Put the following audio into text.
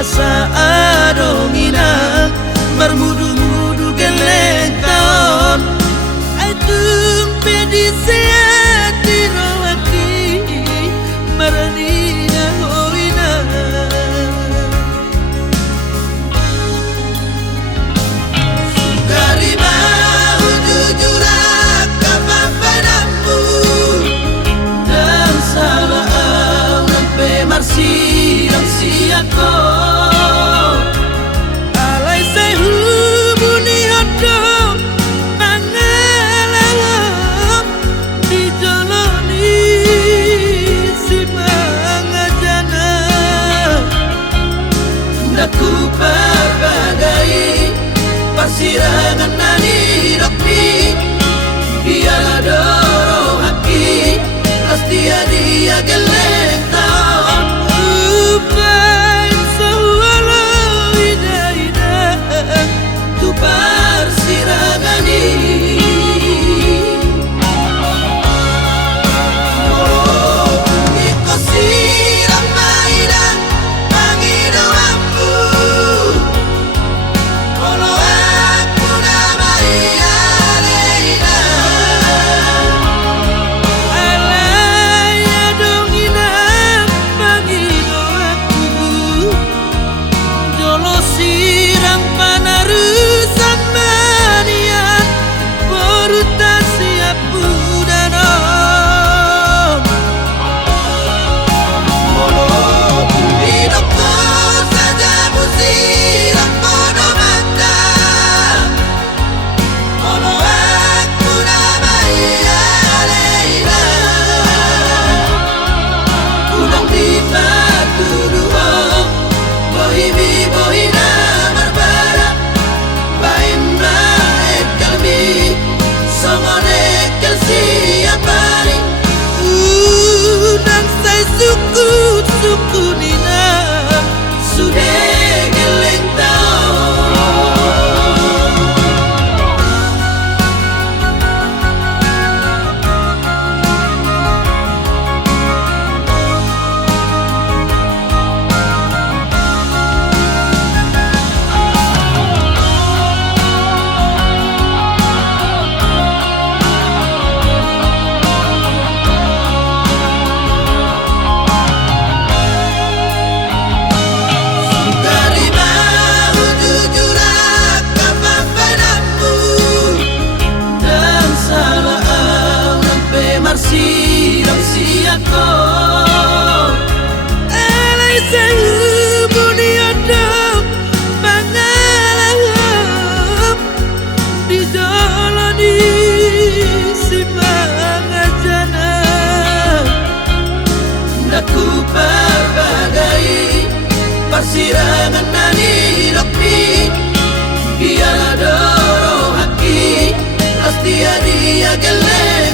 asa adonginang bermudu-mudu geleng taon aitung pedi seati rohaki maranina hoina Sukarima ujujurak kapapadamu dan salah aunan pemarsiang siako alay say hubuni hodong mangalalom dijoloni si mangajana daku perbagai pasirangan nani rokni biar doro haki pasti dia geleng taon upain sawalo ida tu parsirangani iko siram mainan pangidawamu kalau aku namai aleina alaya dongina pangidawaku jolo sirang panarusan manian porutasi apudanom molo hidupku saja musirang podo mata molo aku namai aleina ulang di batu dua bohimi bohina marbara bain baik kalbi songone kelsi apari dan say suku nina sudah geleng taon Sukarima ujujurak kapapadamu dan salah aunan pemarsiang siako alay say hubuni hodong mangalalom dijoloni si mangajana daku perbagai pasirangan nani rokni biar doro haki pasti dia geleng